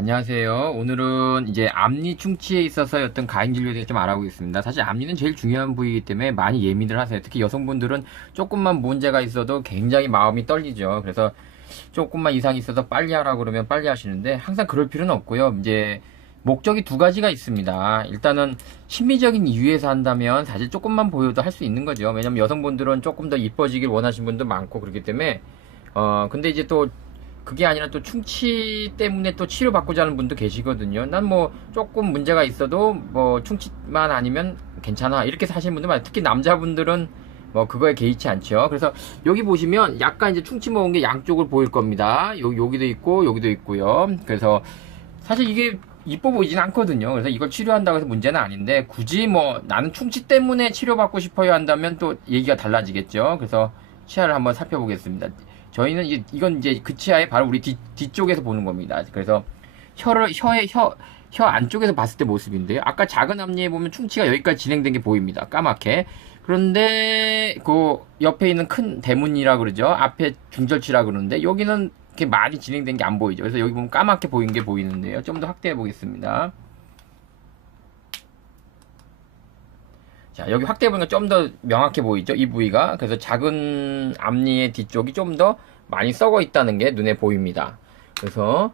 안녕하세요. 오늘은 이제 앞니 충치에 있어서 어떤 가행 진료에 대해 좀 알아보겠습니다. 사실 앞니는 제일 중요한 부위이기 때문에 많이 예민을 하세요. 특히 여성분들은 조금만 문제가 있어도 굉장히 마음이 떨리죠. 그래서 조금만 이상이 있어서 빨리 하라고 그러면 빨리 하시는데 항상 그럴 필요는 없고요. 이제 목적이 두 가지가 있습니다. 일단은 심리적인 이유에서 한다면 사실 조금만 보여도 할 수 있는 거죠. 왜냐면 여성분들은 조금 더 이뻐지길 원하시는 분도 많고 그렇기 때문에 근데 이제 또 그게 아니라 또 충치 때문에 또 치료받고자 하는 분도 계시거든요. 난 뭐 조금 문제가 있어도 뭐 충치만 아니면 괜찮아 이렇게 사시는 분들 많아요. 특히 남자분들은 뭐 그거에 개의치 않죠. 그래서 여기 보시면 약간 이제 충치 먹은 게 양쪽을 보일 겁니다. 여기도 있고 여기도 있고요. 그래서 사실 이게 이뻐 보이진 않거든요. 그래서 이걸 치료한다고 해서 문제는 아닌데 굳이 뭐 나는 충치 때문에 치료받고 싶어요 한다면 또 얘기가 달라지겠죠. 그래서 치아를 한번 살펴보겠습니다. 저희는 이건 이제 그 치아에 바로 우리 뒤쪽에서 보는 겁니다. 그래서 혀 안쪽에서 봤을 때 모습인데요. 아까 작은 앞니에 보면 충치가 여기까지 진행된 게 보입니다. 까맣게. 그런데 그 옆에 있는 큰 대문이라 그러죠. 앞에 중절치라 그러는데 여기는 이렇게 많이 진행된 게 안 보이죠. 그래서 여기 보면 까맣게 보이는 게 보이는데요. 좀 더 확대해 보겠습니다. 자, 여기 확대해 보니까 좀 더 명확해 보이죠? 이 부위가. 그래서 작은 앞니의 뒤쪽이 좀 더 많이 썩어 있다는 게 눈에 보입니다. 그래서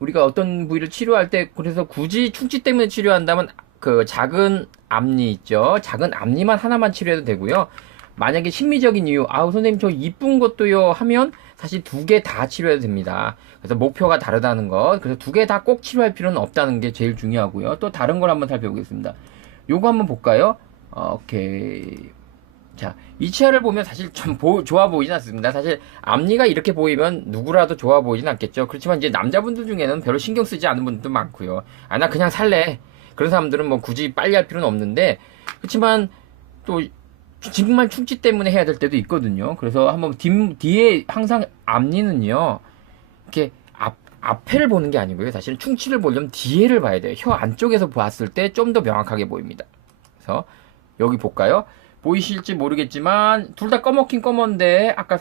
우리가 어떤 부위를 치료할 때 그래서 굳이 충치 때문에 치료한다면 그 작은 앞니 있죠? 작은 앞니만 하나만 치료해도 되고요. 만약에 심리적인 이유, 아우 선생님 저 이쁜 것도요 하면 사실 두 개 다 치료해도 됩니다. 그래서 목표가 다르다는 것, 그래서 두 개 다 꼭 치료할 필요는 없다는 게 제일 중요하고요. 또 다른 걸 한번 살펴보겠습니다. 요거 한번 볼까요? 오케이. 자, 이 치아를 보면 사실 좀 좋아 보이진 않습니다. 사실 앞니가 이렇게 보이면 누구라도 좋아 보이진 않겠죠. 그렇지만 이제 남자분들 중에는 별로 신경 쓰지 않는 분들도 많고요. 아, 나 그냥 살래. 그런 사람들은 뭐 굳이 빨리 할 필요는 없는데, 그렇지만 또 정말 충치 때문에 해야 될 때도 있거든요. 그래서 한번 뒤에 항상 앞니는요, 이렇게 앞에를 보는 게 아니고요. 사실 충치를 보려면 뒤에를 봐야 돼요. 혀 안쪽에서 봤을 때 좀 더 명확하게 보입니다. 그래서 여기 볼까요? 보이실지 모르겠지만 둘 다 검었긴 검은데 아까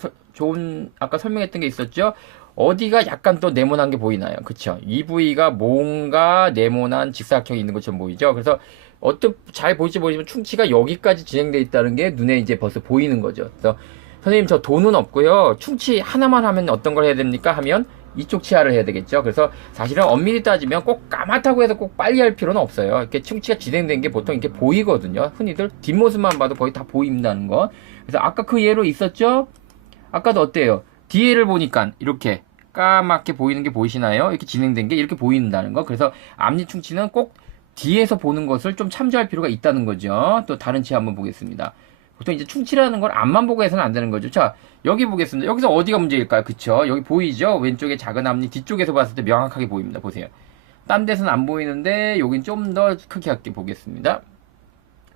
설명했던 게 있었죠. 어디가 약간 또 네모난 게 보이나요? 그쵸? 이 부위가 뭔가 네모난 직사각형이 있는 것처럼 보이죠? 그래서 잘 보일지 모르지만 충치가 여기까지 진행되어 있다는 게 눈에 이제 벌써 보이는 거죠. 그래서 선생님 저 돈은 없고요. 충치 하나만 하면 어떤 걸 해야 됩니까? 하면 이쪽 치아를 해야 되겠죠. 그래서 사실은 엄밀히 따지면 꼭 까맣다고 해서 꼭 빨리 할 필요는 없어요. 이렇게 충치가 진행된 게 보통 이렇게 보이거든요. 흔히들 뒷모습만 봐도 거의 다 보인다는 거. 그래서 아까 그 예로 있었죠? 아까도 어때요? 뒤에를 보니까 이렇게 까맣게 보이는 게 보이시나요? 이렇게 진행된 게 이렇게 보인다는 거. 그래서 앞니 충치는 꼭 뒤에서 보는 것을 좀 참조할 필요가 있다는 거죠. 또 다른 치아 한번 보겠습니다. 보통 이제 충치라는 걸 앞만 보고 해서는 안 되는 거죠. 자, 여기 보겠습니다. 여기서 어디가 문제일까요? 그쵸? 여기 보이죠? 왼쪽에 작은 앞니 뒤쪽에서 봤을 때 명확하게 보입니다. 보세요. 딴 데서는 안 보이는데 여긴 좀 더 크게 할게 보겠습니다.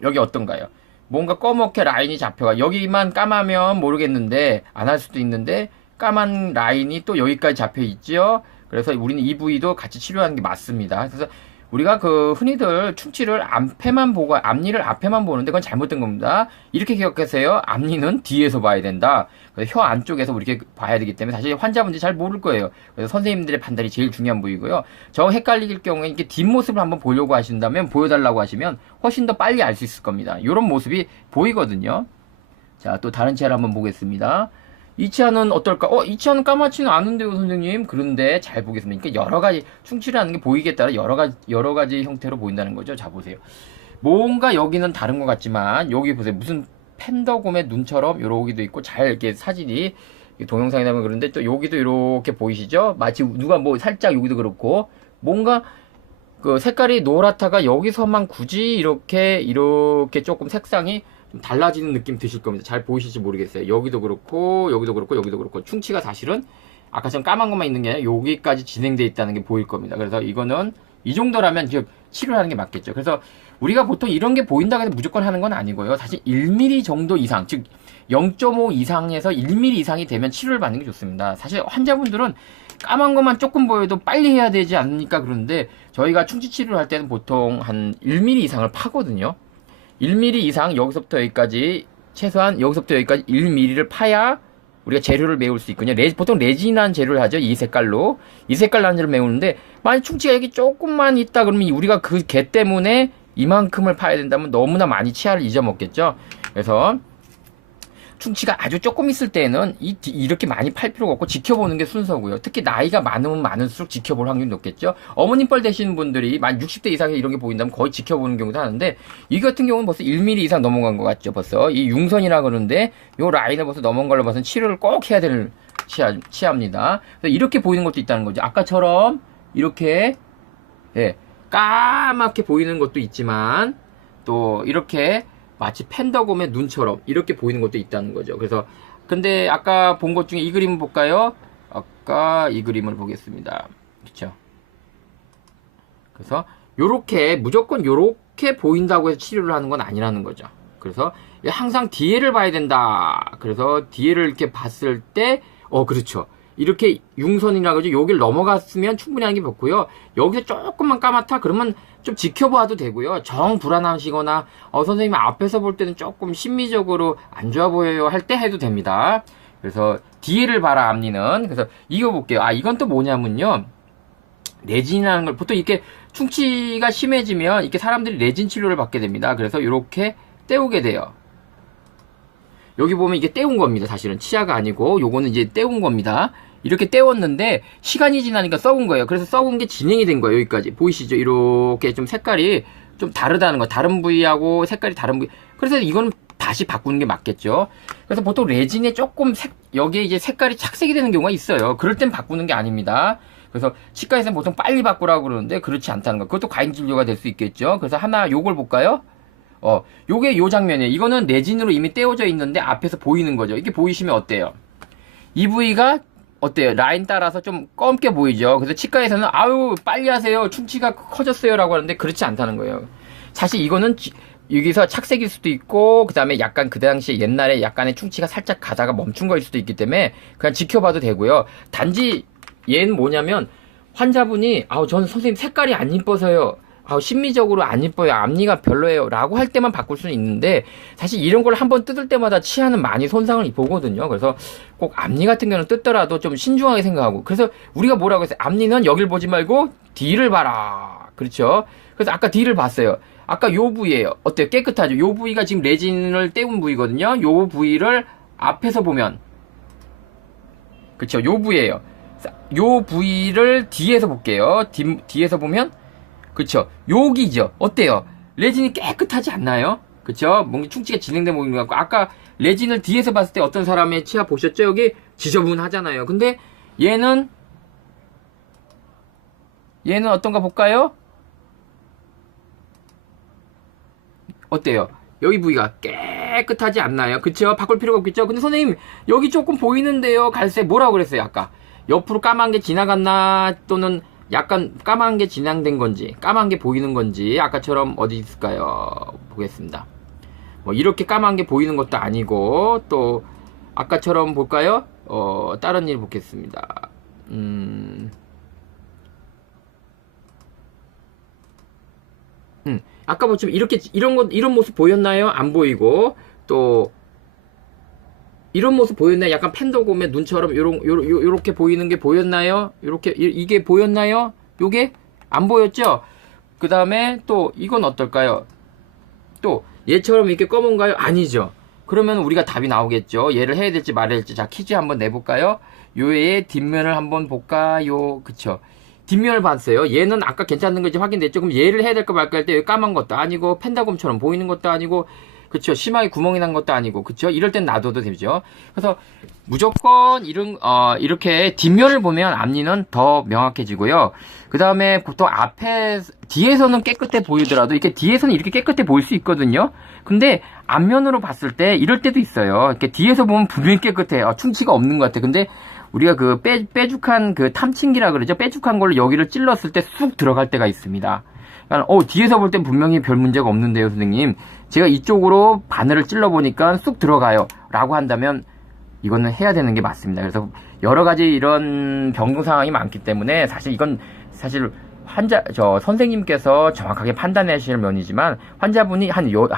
여기 어떤가요? 뭔가 검게 라인이 잡혀가. 여기만 까마면 모르겠는데 안 할 수도 있는데 까만 라인이 또 여기까지 잡혀 있죠. 그래서 우리는 이 부위도 같이 치료하는 게 맞습니다. 그래서 우리가 그 흔히들 충치를 앞에만 보고 앞니를 앞에만 보는데 그건 잘못된 겁니다. 이렇게 기억하세요. 앞니는 뒤에서 봐야 된다. 그래서 혀 안쪽에서 우리가 봐야 되기 때문에 사실 환자분들이 잘 모를 거예요. 그래서 선생님들의 판단이 제일 중요한 부위고요. 저 헷갈릴 경우에 이렇게 뒷모습을 한번 보려고 하신다면 보여달라고 하시면 훨씬 더 빨리 알 수 있을 겁니다. 이런 모습이 보이거든요. 자, 또 다른 치아를 한번 보겠습니다. 이 치아는 어떨까? 이 치아는 까맣지는 않은데요, 선생님. 그런데 잘 보겠습니다. 그러니까 여러 가지 충치라는 게 보이기에 따라 여러 가지 형태로 보인다는 거죠. 자, 보세요. 뭔가 여기는 다른 것 같지만 여기 보세요. 무슨 팬더곰의 눈처럼 요러기도 있고 잘 이렇게 사진이 동영상에 나오면 그런데 또 여기도 이렇게 보이시죠? 마치 누가 뭐 살짝 여기도 그렇고 뭔가 그 색깔이 노랗다가 여기서만 굳이 이렇게 조금 색상이 좀 달라지는 느낌 드실 겁니다. 잘 보이실지 모르겠어요. 여기도 그렇고 여기도 그렇고 여기도 그렇고 충치가 사실은 아까처럼 까만 것만 있는 게 아니라 여기까지 진행되어 있다는 게 보일 겁니다. 그래서 이거는 이 정도라면 즉 치료하는 게 맞겠죠. 그래서 우리가 보통 이런 게 보인다고 해서 무조건 하는 건 아니고요. 사실 1mm 정도 이상, 즉 0.5 이상에서 1mm 이상이 되면 치료를 받는 게 좋습니다. 사실 환자분들은 까만 것만 조금 보여도 빨리 해야 되지 않습니까? 그런데 저희가 충치 치료를 할 때는 보통 한 1mm 이상을 파거든요. 1mm 이상 여기서부터 여기까지 최소한 여기서부터 여기까지 1mm를 파야 우리가 재료를 메울 수 있거든요. 보통 레진한 재료를 하죠. 이 색깔로. 이 색깔로 한 재료를 메우는데, 만약 충치가 여기 조금만 있다 그러면 우리가 그 개 때문에 이만큼을 파야 된다면 너무나 많이 치아를 잊어먹겠죠. 그래서 충치가 아주 조금 있을 때는 이렇게 많이 팔 필요가 없고 지켜보는 게 순서고요. 특히 나이가 많으면 많을수록 지켜볼 확률이 높겠죠. 어머님 뻘 되시는 분들이 만 60대 이상에 이런 게 보인다면 거의 지켜보는 경우도 하는데, 이 같은 경우는 벌써 1mm 이상 넘어간 것 같죠. 벌써 이 융선이라 그러는데 요 라인을 벌써 넘어간 걸로 봐서는 치료를 꼭 해야 될 치아입니다. 그래서 이렇게 보이는 것도 있다는 거죠. 아까처럼 이렇게 까맣게 보이는 것도 있지만, 또 이렇게 마치 팬더곰의 눈처럼 이렇게 보이는 것도 있다는 거죠. 그래서 근데 아까 본 것 중에 이 그림을 볼까요? 아까 이 그림을 보겠습니다. 그렇죠? 그래서 요렇게 무조건 요렇게 보인다고 해서 치료를 하는 건 아니라는 거죠. 그래서 항상 뒤에를 봐야 된다. 그래서 뒤에를 이렇게 봤을 때 그렇죠. 이렇게 융선이라 그러죠. 여기를 넘어갔으면 충분히 하는 게 좋고요. 여기서 조금만 까맣다 그러면 좀 지켜봐도 되고요. 정 불안하시거나 선생님 앞에서 볼 때는 조금 심미적으로 안 좋아 보여요 할 때 해도 됩니다. 그래서 뒤에를 봐라 앞니는. 그래서 이거 볼게요. 이건 또 뭐냐면요, 레진이라는 걸 보통 이렇게 충치가 심해지면 이렇게 사람들이 레진 치료를 받게 됩니다. 그래서 이렇게 떼우게 돼요. 여기 보면 이게 떼운 겁니다. 사실은 치아가 아니고 요거는 이제 떼운 겁니다. 이렇게 떼웠는데 시간이 지나니까 썩은 거예요. 그래서 썩은 게 진행이 된 거예요. 여기까지 보이시죠? 이렇게 좀 색깔이 좀 다르다는 거. 다른 부위하고 색깔이 다른 부위. 그래서 이건 다시 바꾸는 게 맞겠죠. 그래서 보통 레진에 조금 여기에 이제 색깔이 착색이 되는 경우가 있어요. 그럴 땐 바꾸는 게 아닙니다. 그래서 치과에서는 보통 빨리 바꾸라고 그러는데 그렇지 않다는 거. 그것도 과잉 진료가 될 수 있겠죠. 그래서 하나 요걸 볼까요? 요게 요 장면이에요. 이거는 레진으로 이미 떼어져 있는데 앞에서 보이는 거죠. 이게 보이시면 어때요? 이 부위가 어때요? 라인 따라서 좀 검게 보이죠. 그래서 치과에서는 아유 빨리 하세요, 충치가 커졌어요 라고 하는데 그렇지 않다는 거예요. 사실 이거는 여기서 착색일 수도 있고, 그 다음에 약간 그 당시에 옛날에 약간의 충치가 살짝 가다가 멈춘 거일 수도 있기 때문에 그냥 지켜봐도 되고요. 단지 얘는 뭐냐면 환자분이 저는 선생님 색깔이 안 이뻐서요, 심미적으로 안 이뻐요, 앞니가 별로예요 라고 할 때만 바꿀 수는 있는데, 사실 이런 걸 한번 뜯을 때마다 치아는 많이 손상을 보거든요. 그래서 꼭 앞니 같은 경우는 뜯더라도 좀 신중하게 생각하고, 그래서 우리가 뭐라고 했어요? 앞니는 여길 보지 말고 뒤를 봐라. 그렇죠? 그래서 아까 뒤를 봤어요. 아까 요 부위예요. 어때요? 깨끗하죠? 요 부위가 지금 레진을 떼운 부위거든요. 요 부위를 앞에서 보면, 그쵸? 요 부위예요. 요 부위를 뒤에서 볼게요. 뒤에서 보면, 그쵸? 여기죠. 어때요? 레진이 깨끗하지 않나요? 그쵸? 뭔가 충치가 진행된 부분인 것 같고, 아까 레진을 뒤에서 봤을 때 어떤 사람의 치아 보셨죠? 여기 지저분하잖아요. 근데 얘는 어떤가 볼까요? 어때요? 여기 부위가 깨끗하지 않나요? 그쵸? 바꿀 필요가 없겠죠? 근데 선생님 여기 조금 보이는데요, 갈색. 뭐라고 그랬어요 아까? 옆으로 까만 게 지나갔나, 또는 약간 까만 게 진행된 건지, 까만 게 보이는 건지, 아까처럼 어디 있을까요? 보겠습니다. 뭐 이렇게 까만 게 보이는 것도 아니고, 또 아까처럼 볼까요? 다른 일 보겠습니다. 아까 뭐 좀 이렇게 이런 모습 보였나요? 안 보이고, 또 이런 모습 보였나요? 약간 팬더곰의 눈처럼 요렇게 보이는 게 보였나요? 이게 보였나요? 요게 안 보였죠? 그 다음에 또 이건 어떨까요? 또 얘처럼 이렇게 검은가요? 아니죠. 그러면 우리가 답이 나오겠죠. 얘를 해야 될지 말아야 될지. 자, 퀴즈 한번 내볼까요? 요의 뒷면을 한번 볼까요? 그쵸? 뒷면을 봤어요. 얘는 아까 괜찮은 건지 확인됐죠? 그럼 얘를 해야 될까 말까 할 때 까만 것도 아니고, 펜다곰처럼 보이는 것도 아니고, 그쵸? 심하게 구멍이 난 것도 아니고, 그쵸? 이럴 땐 놔둬도 되죠. 그래서 무조건 이렇게 뒷면을 보면 앞니는 더 명확해지고요. 그 다음에 보통 뒤에서는 깨끗해 보이더라도, 이렇게 뒤에서는 이렇게 깨끗해 보일 수 있거든요. 근데 앞면으로 봤을 때 이럴 때도 있어요. 이렇게 뒤에서 보면 분명히 깨끗해. 충치가 없는 것 같아. 근데 우리가 그 빼죽한 그 탐침기라 그러죠. 빼죽한 걸로 여기를 찔렀을 때 쑥 들어갈 때가 있습니다. 그러니까 뒤에서 볼 땐 분명히 별 문제가 없는데요, 선생님. 제가 이쪽으로 바늘을 찔러 보니까 쑥 들어가요 라고 한다면 이거는 해야 되는 게 맞습니다. 그래서 여러 가지 이런 병동 상황이 많기 때문에 사실 이건 선생님께서 정확하게 판단하실 면이지만, 환자분이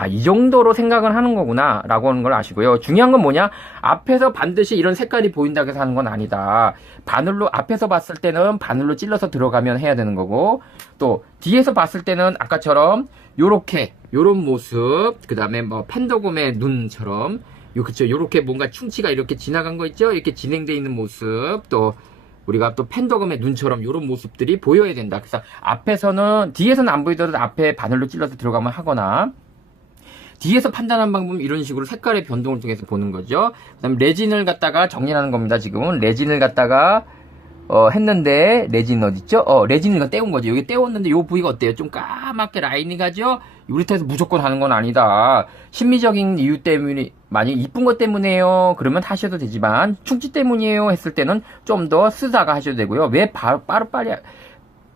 이 정도로 생각을 하는 거구나, 라고 하는 걸 아시고요. 중요한 건 뭐냐? 앞에서 반드시 이런 색깔이 보인다고 해서 하는 건 아니다. 앞에서 봤을 때는 바늘로 찔러서 들어가면 해야 되는 거고, 또, 뒤에서 봤을 때는 아까처럼, 요런 모습, 그 다음에 뭐, 펜더곰의 눈처럼, 그쵸. 요렇게 뭔가 충치가 이렇게 지나간 거 있죠? 이렇게 진행되어 있는 모습, 또, 우리가 또 펜더금의 눈처럼 이런 모습들이 보여야 된다. 그래서 뒤에서는 안 보이더라도 앞에 바늘로 찔러서 들어가면 하거나, 뒤에서 판단하는 방법은 이런 식으로 색깔의 변동을 통해서 보는 거죠. 그 다음에 레진을 갖다가 정리하는 겁니다. 지금은 레진을 갖다가 했는데, 레진 어딨죠? 레진을 떼운 거죠. 여기 떼웠는데 요 부위가 어때요? 좀 까맣게 라인이 가죠? 우리타에서 무조건 하는 건 아니다. 심미적인 이유 때문에, 만약에 이쁜 것 때문에요, 그러면 하셔도 되지만, 충치 때문이에요 했을 때는 좀 더 쓰다가 하셔도 되고요. 왜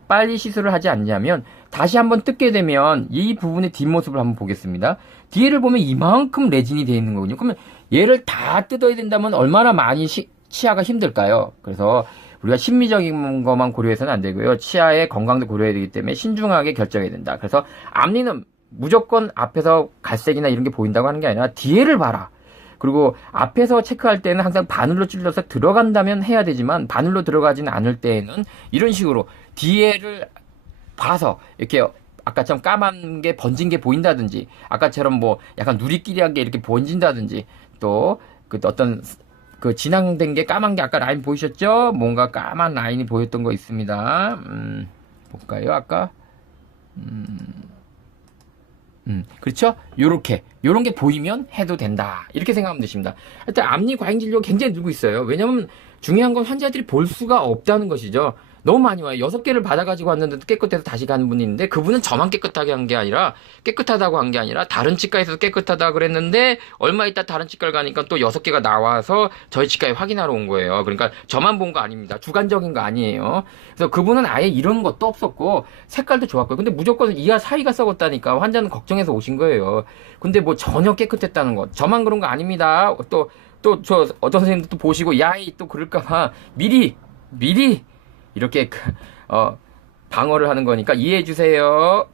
빨리 시술을 하지 않냐면, 다시 한번 뜯게 되면 이 부분의 뒷모습을 한번 보겠습니다. 뒤에를 보면 이만큼 레진이 되어 있는 거거든요. 그러면 얘를 다 뜯어야 된다면 얼마나 많이 치아가 힘들까요? 그래서 우리가 심미적인 것만 고려해서는 안 되고요. 치아의 건강도 고려해야 되기 때문에 신중하게 결정해야 된다. 그래서 앞니는 무조건 앞에서 갈색이나 이런 게 보인다고 하는 게 아니라 뒤에를 봐라. 그리고 앞에서 체크할 때는 항상 바늘로 찔러서 들어간다면 해야 되지만, 바늘로 들어가지는 않을 때에는 이런 식으로 뒤에를 봐서 이렇게 아까처럼 까만 게 번진 게 보인다든지, 아까처럼 뭐 약간 누리끼리한 게 이렇게 번진다든지, 또 그 어떤 그 진앙된 게 까만 게 아까 라인 보이셨죠? 뭔가 까만 라인이 보였던 거 있습니다. 볼까요? 아까 그렇죠? 요런 게 보이면 해도 된다. 이렇게 생각하면 되십니다. 하여튼 앞니 과잉 진료 굉장히 늘고 있어요. 왜냐면 중요한 건 환자들이 볼 수가 없다는 것이죠. 너무 많이 와요. 6개를 받아가지고 왔는데도 깨끗해서 다시 가는 분이 있는데, 그분은 저만 깨끗하게 한 게 아니라, 깨끗하다고 한 게 아니라, 다른 치과에서도 깨끗하다 그랬는데, 얼마 있다 다른 치과를 가니까 또 6개가 나와서 저희 치과에 확인하러 온 거예요. 그러니까 저만 본 거 아닙니다. 주관적인 거 아니에요. 그래서 그분은 아예 이런 것도 없었고, 색깔도 좋았고요. 근데 무조건 이하 사이가 썩었다니까 환자는 걱정해서 오신 거예요. 근데 뭐 전혀 깨끗했다는 것. 저만 그런 거 아닙니다. 또 저 어떤 선생님도 또 보시고, 야이 또 그럴까봐 미리 이렇게 방어를 하는 거니까 이해해 주세요.